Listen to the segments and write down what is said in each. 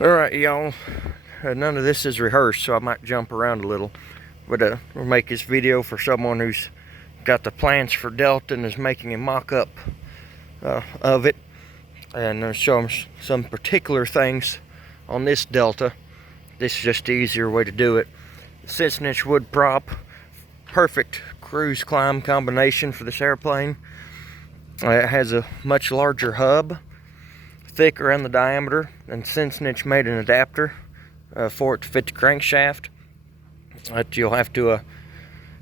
Alright, y'all. None of this is rehearsed, so I might jump around a little. But we'll make this video for someone who's got the plans for Delta and is making a mock-up of it. And show them some particular things on this Delta. This is just the easier way to do it. 6-inch wood prop. Perfect cruise climb combination for this airplane. It has a much larger hub, thicker in the diameter, and 6-inch made an adapter for it to fit the crankshaft. You'll have to it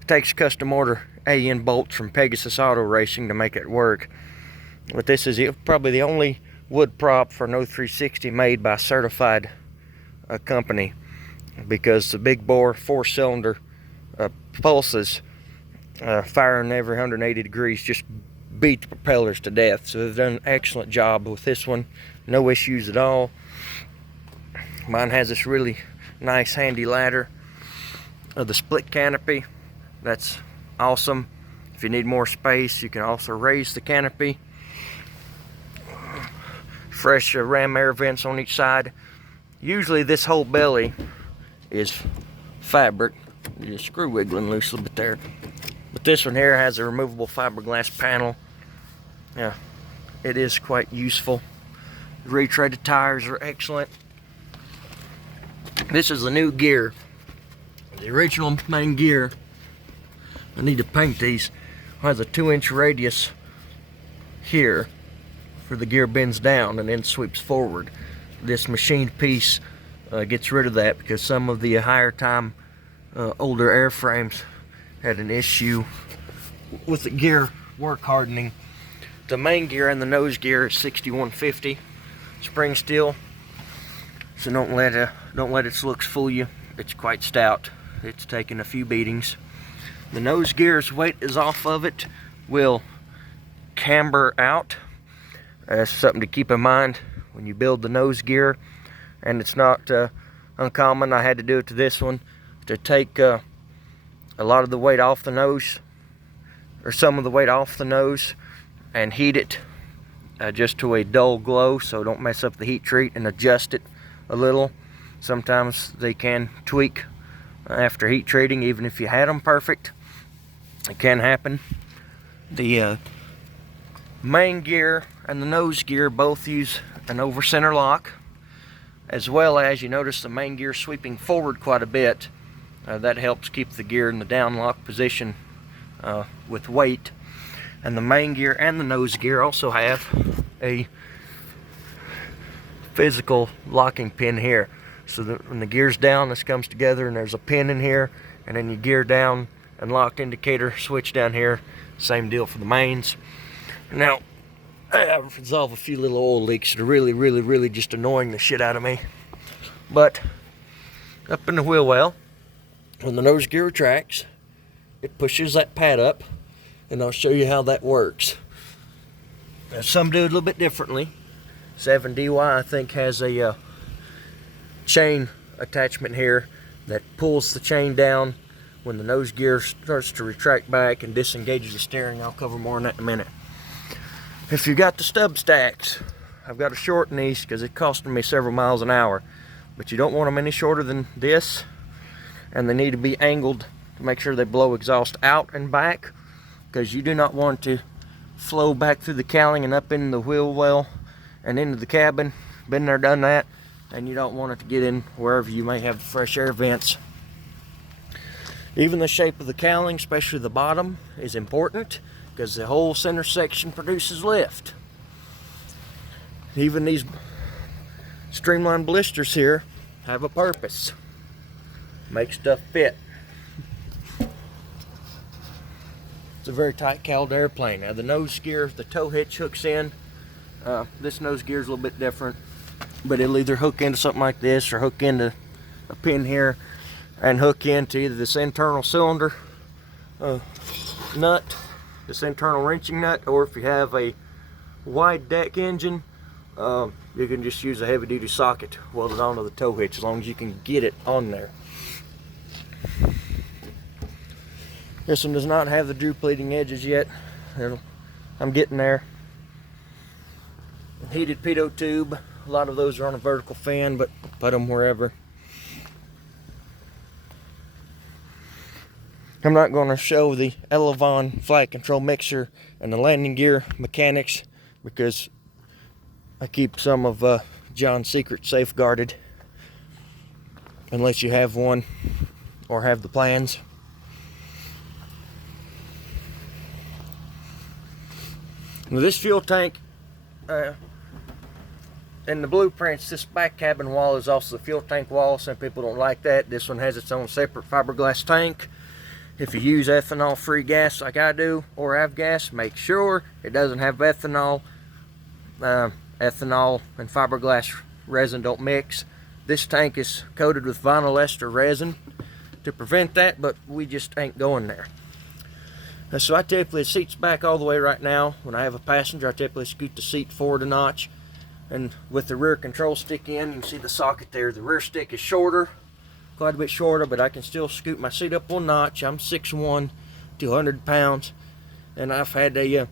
takes custom order AN bolts from Pegasus Auto Racing to make it work. But this is probably the only wood prop for an 0360 made by a certified company, because the big bore 4-cylinder pulses firing every 180 degrees just beat the propellers to death. So they've done an excellent job with this one. No issues at all. Mine has this really nice handy ladder of the split canopy. That's awesome. If you need more space, you can also raise the canopy. Fresh ram air vents on each side. Usually this whole belly is fabric. You're screw wiggling loose a little bit there. But this one here has a removable fiberglass panel. Yeah, it is quite useful. The retreaded tires are excellent. This is the new gear. The original main gear, I need to paint these, has a 2-inch radius here for the gear bends down and then sweeps forward. This machined piece gets rid of that, because some of the higher time older airframes had an issue with the gear work hardening. The main gear and the nose gear is 6150 spring steel, so don't let its looks fool you. It's quite stout. It's taken a few beatings. The nose gear's weight is off of it will camber out. That's something to keep in mind when you build the nose gear, and it's not uncommon. I had to do it to this one to take a lot of the weight off the nose, or some of the weight off the nose, and heat it just to a dull glow, so don't mess up the heat treat, and adjust it a little. Sometimes they can tweak after heat treating, even if you had them perfect. It can happen. The main gear and the nose gear both use an over center lock, as well as, you notice the main gear sweeping forward quite a bit. That helps keep the gear in the down lock position with weight. And the main gear and the nose gear also have a physical locking pin here, so that when the gear's down, this comes together and there's a pin in here, and then you gear down and locked indicator switch down here. Same deal for the mains. Now, I've resolved a few little oil leaks that are really just annoying the shit out of me. But up in the wheel well, when the nose gear retracts, it pushes that pad up, and I'll show you how that works. Now, some do it a little bit differently. 7DY, I think, has a chain attachment here that pulls the chain down when the nose gear starts to retract back and disengages the steering. I'll cover more on that in a minute. If you got the stub stacks, I've got to shorten these because it costing me several miles an hour, but you don't want them any shorter than this, and they need to be angled to make sure they blow exhaust out and back, because you do not want to flow back through the cowling and up into the wheel well and into the cabin. Been there, done that, and you don't want it to get in wherever you may have fresh air vents. Even the shape of the cowling, especially the bottom, is important, because the whole center section produces lift. Even these streamlined blisters here have a purpose. Make stuff fit. It's a very tight cowled airplane. Now the nose gear, the tow hitch hooks in. This nose gear is a little bit different, but it'll either hook into something like this or hook into a pin here and hook into either this internal cylinder nut, this internal wrenching nut, or if you have a wide deck engine, you can just use a heavy duty socket welded onto the tow hitch, as long as you can get it on there. This one does not have the droop leading edges yet. I'm getting there. Heated pitot tube A lot of those are on a vertical fan, but put them wherever. I'm not going to show the Elevon flight control mixer and the landing gear mechanics because I keep some of John's secret safeguarded unless you have one or have the plans. Now this fuel tank, in the blueprints, this back cabin wall is also the fuel tank wall. Some people don't like that. This one has its own separate fiberglass tank. If you use ethanol-free gas like I do, or avgas, make sure it doesn't have ethanol. Ethanol and fiberglass resin don't mix. This tank is coated with vinyl ester resin to prevent that, but we just ain't going there. So I typically, the seat's back all the way right now. When I have a passenger, I typically scoot the seat forward a notch. And with the rear control stick in, you can see the socket there. The rear stick is shorter, quite a bit shorter, but I can still scoot my seat up one notch. I'm 6'1", 200 pounds, and I've had a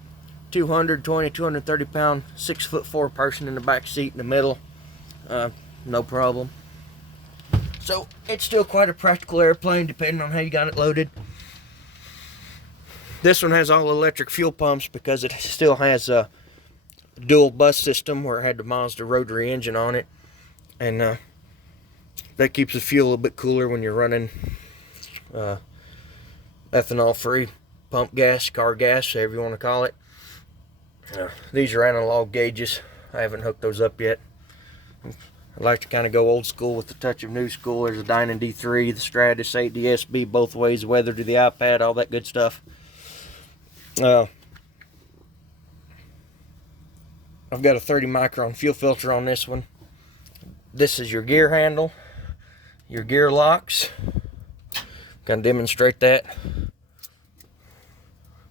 220, 230 pound, 6'4" person in the back seat in the middle. No problem. So it's still quite a practical airplane depending on how you got it loaded. This one has all electric fuel pumps because it still has a dual bus system where it had the Mazda rotary engine on it, and that keeps the fuel a little bit cooler when you're running ethanol free pump gas, car gas, however you want to call it. These are analog gauges. I haven't hooked those up yet. I like to kind of go old school with the touch of new school. There's a Dyna D3, the Stratus 8 DSB both ways, weather to the iPad, all that good stuff. I've got a 30 micron fuel filter on this one. This is your gear handle, your gear locks. Kind of demonstrate that.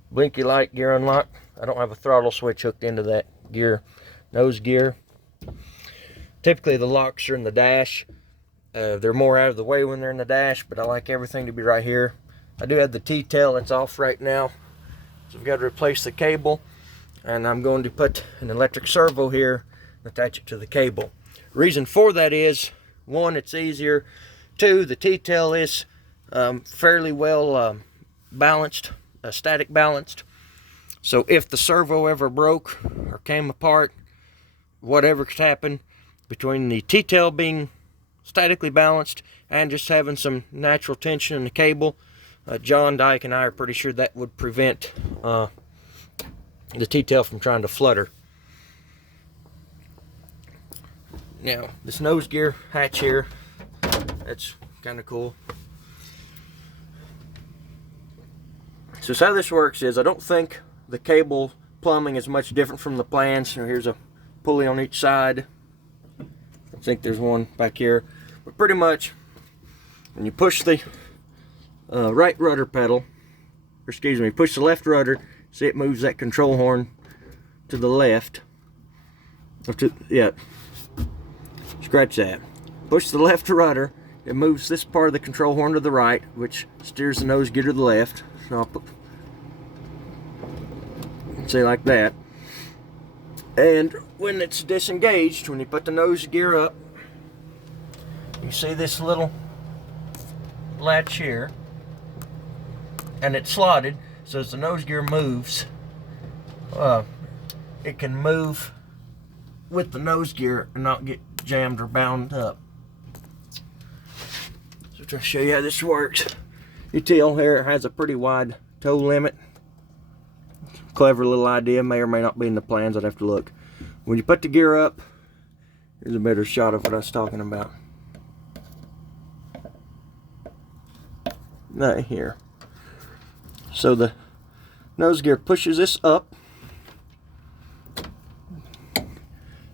Blinky light gear unlock. I don't have a throttle switch hooked into that gear, nose gear. Typically the locks are in the dash. They're more out of the way when they're in the dash, but I like everything to be right here. I do have the T-tail that's off right now, so I've got to replace the cable, and I'm going to put an electric servo here and attach it to the cable. Reason for that is, one, it's easier. Two, the T-tail is fairly well balanced, static balanced. So if the servo ever broke or came apart, whatever could happen, between the T-tail being statically balanced and just having some natural tension in the cable, John Dyke and I are pretty sure that would prevent the T-tail from trying to flutter. Now, this nose gear hatch here, that's kind of cool. So how this works is, I don't think the cable plumbing is much different from the plans. So here's a pulley on each side. I think there's one back here. But pretty much, when you push the right rudder pedal, or excuse me, push the left rudder, see it moves that control horn to the left. Or to, yeah, scratch that. Push the left rudder, it moves this part of the control horn to the right, which steers the nose gear to the left. So I'll put, say like that. And when it's disengaged, when you put the nose gear up, you see this little latch here, and it's slotted, so as the nose gear moves, it can move with the nose gear and not get jammed or bound up. So to show you how this works, your tail here has a pretty wide toe limit. Clever little idea, may or may not be in the plans, I'd have to look. When you put the gear up, here's a better shot of what I was talking about. Right here. So the nose gear pushes this up,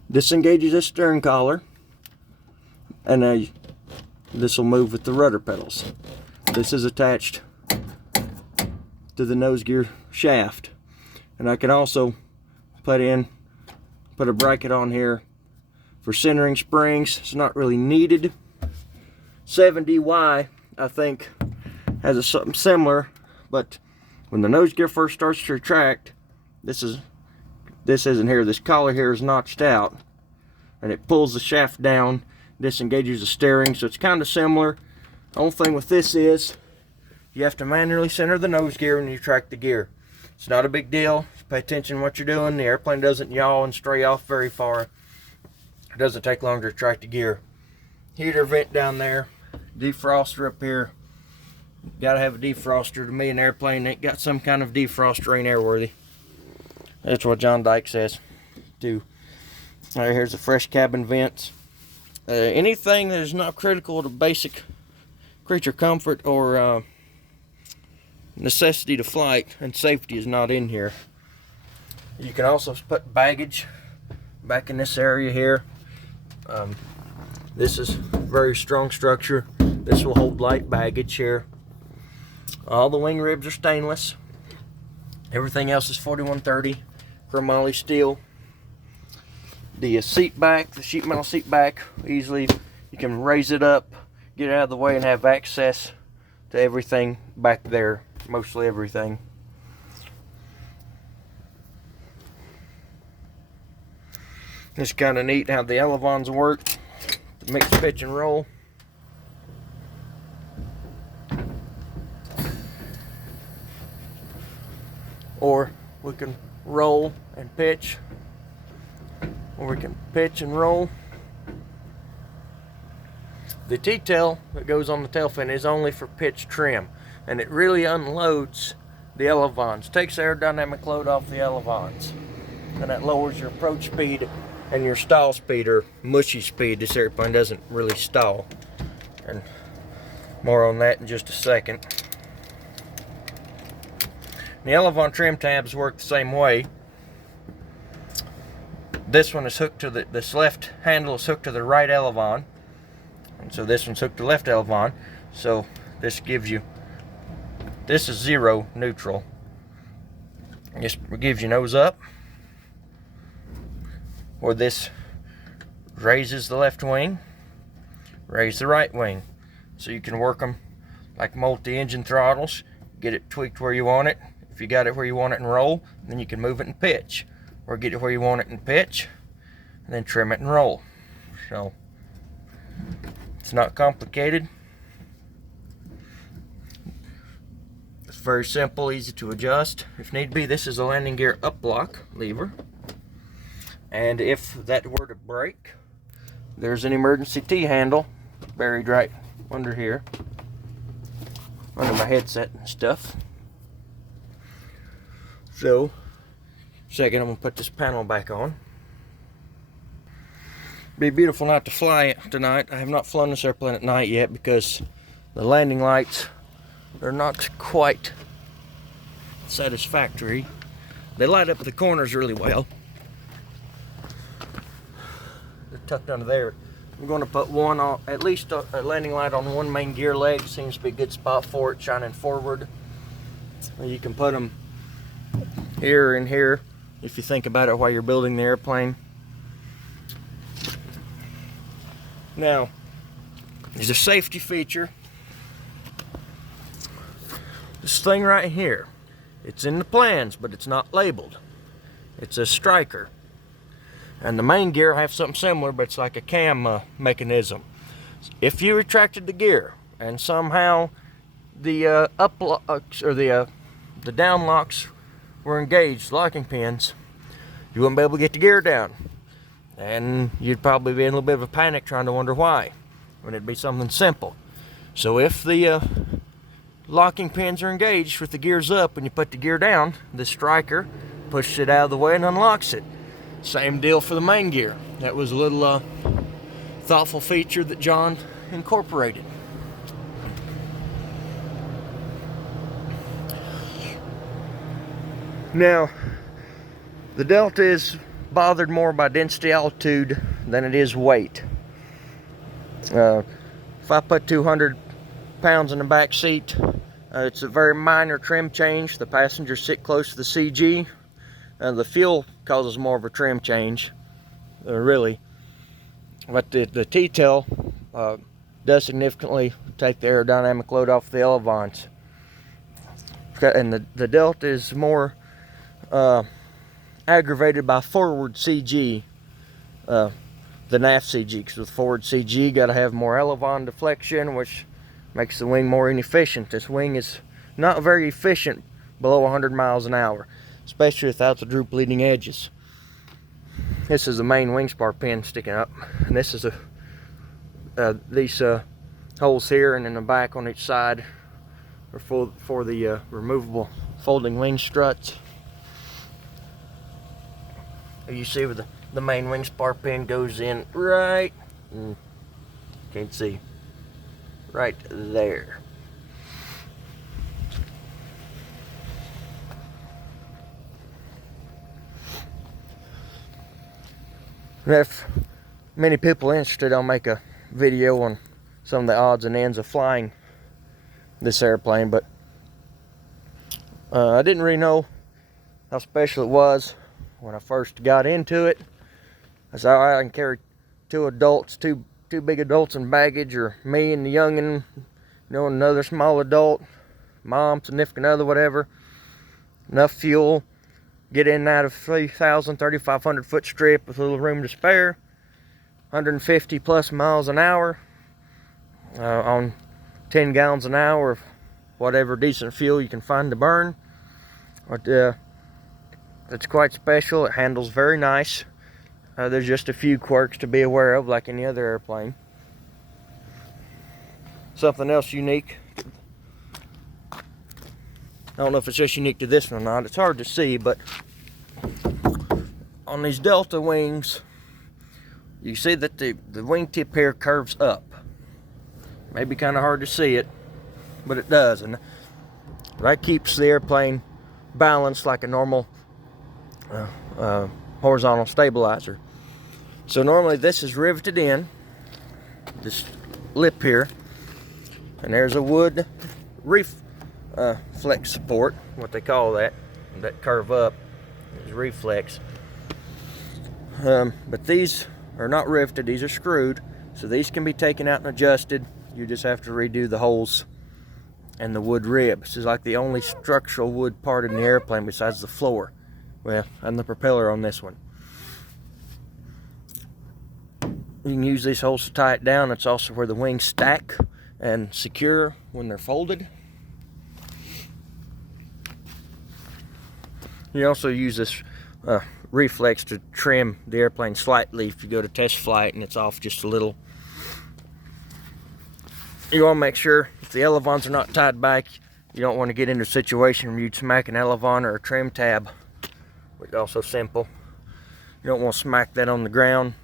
disengages this stern collar, and this will move with the rudder pedals. This is attached to the nose gear shaft. And I can also put a bracket on here for centering springs. It's not really needed. 7DY, I think, has something similar, but when the nose gear first starts to retract, this isn't here. This collar here is notched out, and it pulls the shaft down, disengages the steering, so it's kind of similar. The only thing with this is you have to manually center the nose gear when you track the gear. It's not a big deal. Just pay attention to what you're doing. The airplane doesn't yaw and stray off very far. It doesn't take long to track the gear. Heater vent down there, defroster up here. Gotta have a defroster. To me, an airplane ain't got some kind of defroster ain't airworthy. That's what John Dyke says too. All right, here's the fresh cabin vents. Anything that is not critical to basic creature comfort or necessity to flight and safety is not in here. You can also put baggage back in this area here. This is very strong structure. This will hold light baggage here. All the wing ribs are stainless. Everything else is 4130 chromoly steel. The seat back, the sheet metal seat back, easily you can raise it up, get it out of the way, and have access to everything back there. Mostly everything. It's kind of neat how the elevons work. The mix, pitch, and roll. Or we can roll and pitch, or we can pitch and roll. The T-tail that goes on the tail fin is only for pitch trim, and it really unloads the elevons, takes the aerodynamic load off the elevons, and that lowers your approach speed and your stall speed, or mushy speed. This airplane doesn't really stall, and more on that in just a second. The elevon trim tabs work the same way. This one is hooked to this left handle is hooked to the right elevon, and so this one's hooked to the left elevon. So this gives you, this is zero neutral. This gives you nose up, or this raises the left wing, raise the right wing. So you can work them like multi-engine throttles, get it tweaked where you want it. If you got it where you want it and roll, then you can move it and pitch, or get it where you want it and pitch, and then trim it and roll. So it's not complicated. It's very simple, easy to adjust. If need be, this is a landing gear up block lever, and if that were to break, there's an emergency T-handle buried right under here, under my headset and stuff. So, second, I'm going to put this panel back on. Be a beautiful night to fly tonight. I have not flown this airplane at night yet because the landing lights are not quite satisfactory. They light up the corners really well. They're tucked under there. I'm going to put one on, at least a landing light on one main gear leg. Seems to be a good spot for it, shining forward. You can put them here and here if you think about it while you're building the airplane. Now, there's a safety feature. This thing right here, it's in the plans, but it's not labeled. It's a striker. And the main gear have something similar, but it's like a cam mechanism. If you retracted the gear and somehow the up locks or the down locks were engaged, locking pins, you wouldn't be able to get the gear down, and you'd probably be in a little bit of a panic trying to wonder why, when it'd be something simple. So if the locking pins are engaged with the gears up and you put the gear down, the striker pushes it out of the way and unlocks it. Same deal for the main gear. That was a little thoughtful feature that John incorporated. Now, the Delta is bothered more by density altitude than it is weight. If I put 200 pounds in the back seat, it's a very minor trim change. The passengers sit close to the CG. The fuel causes more of a trim change, really. But the T-tail does significantly take the aerodynamic load off the elevons. And the Delta is more aggravated by forward CG the NAF CG, because with forward CG you got to have more elevon deflection, which makes the wing more inefficient. This wing is not very efficient below 100 miles an hour, especially without the droop leading edges. This is the main wing spar pin sticking up, and this is these holes here and in the back on each side are for the removable folding wing struts. You see where the main wing spar pin goes in right, can't see, right there. And if many people are interested, I'll make a video on some of the odds and ends of flying this airplane, but I didn't really know how special it was when I first got into it. I said, all right, I can carry two adults, two big adults in baggage, or me and the youngin', another small adult, mom, significant other, whatever. Enough fuel, get in and out of 3,500 foot strip with a little room to spare. 150 plus miles an hour on 10 gallons an hour of whatever decent fuel you can find to burn. But it's quite special. It handles very nice. There's just a few quirks to be aware of, like any other airplane. Something else unique, I don't know if it's just unique to this one or not, it's hard to see, but on these Delta wings, you see that the wingtip here curves up. Maybe kind of hard to see it, but it does, and that keeps the airplane balanced like a normal horizontal stabilizer. So normally this is riveted in, this lip here, and there's a wood reflex support, what they call that curve up is reflex. But these are not riveted, these are screwed, so these can be taken out and adjusted. You just have to redo the holes and the wood rib. This is like the only structural wood part in the airplane besides the floor, well, and the propeller on this one. You can use these holes to tie it down. It's also where the wings stack and secure when they're folded. You also use this reflex to trim the airplane slightly if you go to test flight and it's off just a little. You want to make sure if the elevons are not tied back, you don't want to get into a situation where you'd smack an elevon or a trim tab, which is also simple. You don't want to smack that on the ground.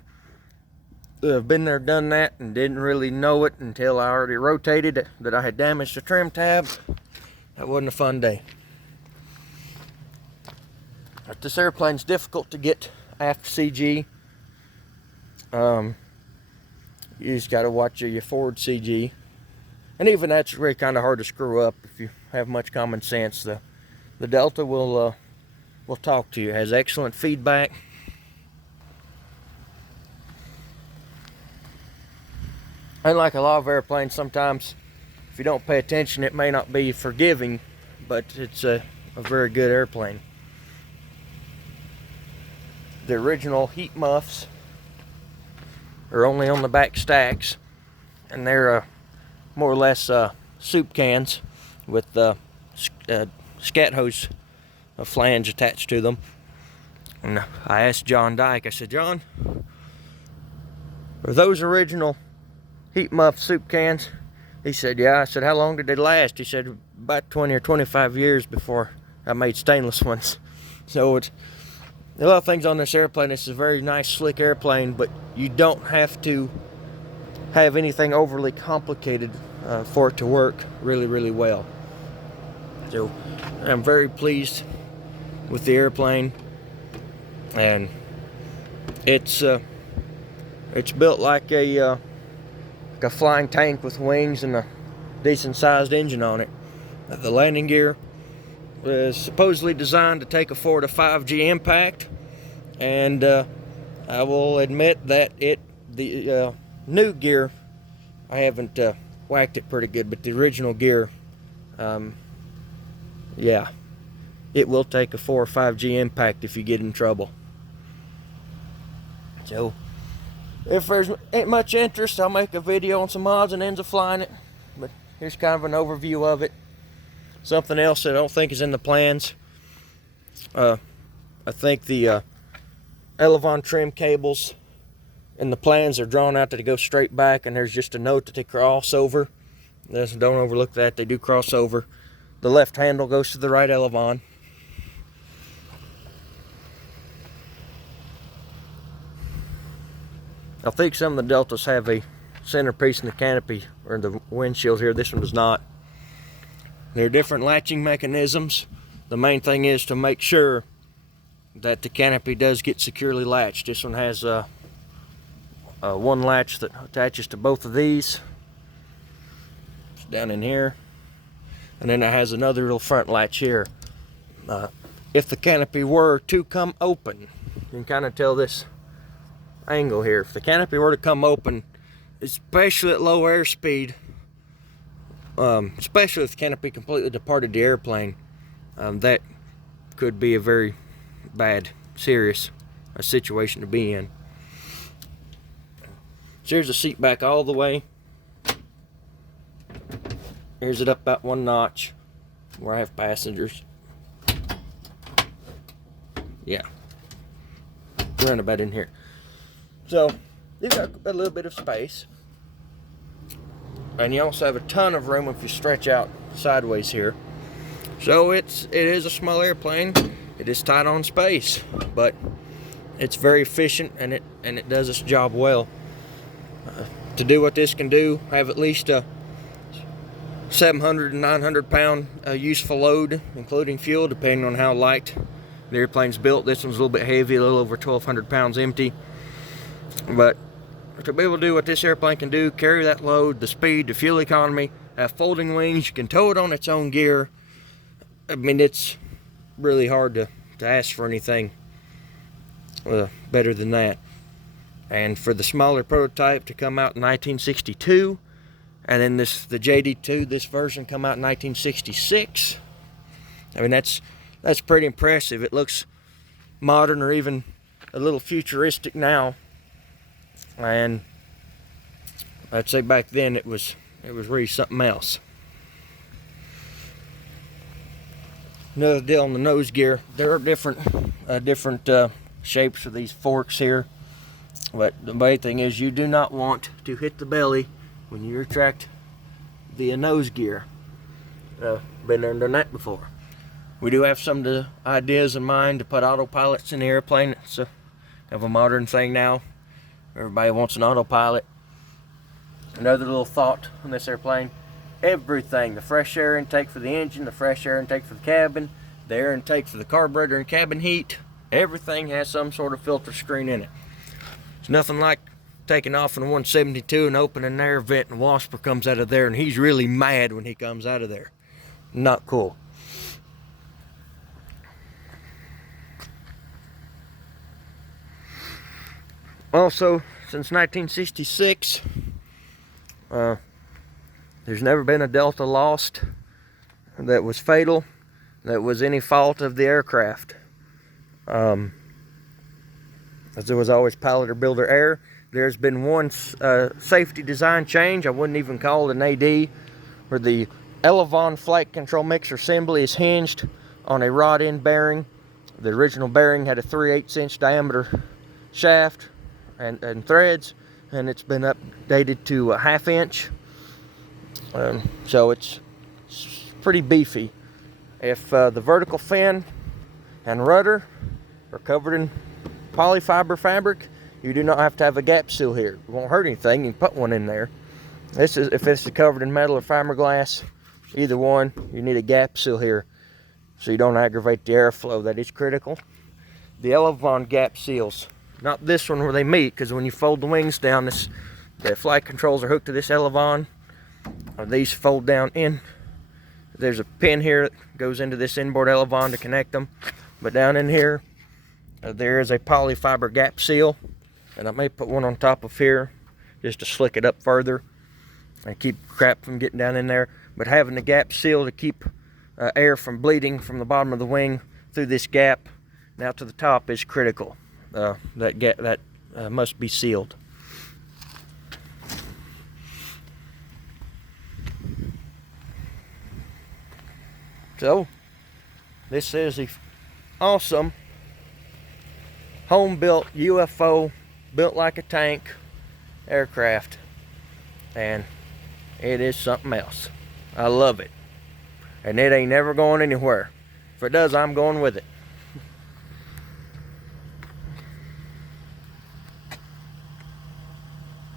I've been there, done that, and didn't really know it until I already rotated that I had damaged the trim tab. That wasn't a fun day. But this airplane's difficult to get aft CG. You just got to watch your forward CG. And even that's really kind of hard to screw up if you have much common sense. The Delta will talk to you. It has excellent feedback. Unlike a lot of airplanes, sometimes if you don't pay attention, it may not be forgiving, but it's a very good airplane. The original heat muffs are only on the back stacks, and they're more or less soup cans with scat hose flange attached to them. And I asked John Dyke, I said, John, are those original heat muff soup cans? He said, yeah. I said, how long did they last? He said, about 20 or 25 years before I made stainless ones. So it's a lot of things on this airplane. This is a very nice, slick airplane, but you don't have to have anything overly complicated for it to work really, really well. So I'm very pleased with the airplane, and it's built like a flying tank with wings and a decent sized engine on it. The landing gear is supposedly designed to take a 4 to 5G impact, and I will admit that the new gear, I haven't whacked it pretty good, but the original gear, yeah, it will take a 4 or 5G impact if you get in trouble. So If there's ain't much interest, I'll make a video on some odds and ends of flying it. But here's kind of an overview of it. Something else that I don't think is in the plans. I think the Elevon trim cables in the plans are drawn out that they go straight back, and there's just a note that they cross over. Don't overlook that, they do cross over. The left handle goes to the right Elevon. I think some of the Deltas have a centerpiece in the canopy or the windshield here. This one does not. There are different latching mechanisms. The main thing is to make sure that the canopy does get securely latched. This one has one latch that attaches to both of these. It's down in here. And then it has another little front latch here. If the canopy were to come open, you can kind of tell this angle here. If the canopy were to come open, especially at low airspeed, especially if the canopy completely departed the airplane, that could be a very bad, serious situation to be in. So here's the seat back all the way. Here's it up about one notch where I have passengers. Yeah, around about in here. So you've got a little bit of space, and you also have a ton of room if you stretch out sideways here. So it is a small airplane. It is tight on space, but it's very efficient, and it does its job well. To do what this can do, have at least a 700 and 900 pound useful load, including fuel, depending on how light the airplane's built. This one's a little bit heavy, a little over 1,200 pounds empty. But to be able to do what this airplane can do, carry that load, the speed, the fuel economy, have folding wings, you can tow it on its own gear. I mean, it's really hard to ask for anything better than that. And for the smaller prototype to come out in 1962, and then the JD2, this version, come out in 1966. I mean, that's pretty impressive. It looks modern or even a little futuristic now. And I'd say back then it was really something else. Another deal on the nose gear. There are different shapes for these forks here, but the main thing is you do not want to hit the belly when you retract the nose gear. Been there and done that before. We do have some of the ideas in mind to put autopilots in the airplane. It's kind of a modern thing now. Everybody wants an autopilot. Another little thought on this airplane: everything, the fresh air intake for the engine, the fresh air intake for the cabin, the air intake for the carburetor and cabin heat, everything has some sort of filter screen in it. It's nothing like taking off in a 172 and opening an air vent and wasper comes out of there and he's really mad when he comes out of there. Not cool. Also, since 1966, there's never been a Delta lost that was fatal, that was any fault of the aircraft. As there was always pilot or builder error. There's been one safety design change, I wouldn't even call it an AD, where the Elevon flight control mixer assembly is hinged on a rod end bearing. The original bearing had a 3/8 inch diameter shaft and threads, and it's been updated to a 1/2 inch. So it's pretty beefy. If the vertical fin and rudder are covered in polyfiber fabric, you do not have to have a gap seal here. It won't hurt anything. You can put one in there. If this is covered in metal or fiberglass, either one, you need a gap seal here so you don't aggravate the airflow. That is critical. The Elevon gap seals, not this one where they meet, because when you fold the wings down, the flight controls are hooked to this Elevon. These fold down in. There's a pin here that goes into this inboard Elevon to connect them. But down in here, there is a polyfiber gap seal. And I may put one on top of here just to slick it up further and keep crap from getting down in there. But having the gap seal to keep air from bleeding from the bottom of the wing through this gap now to the top is critical. That must be sealed. So, this is the awesome home-built UFO, built like a tank aircraft, and it is something else. I love it, and it ain't never going anywhere. If it does, I'm going with it.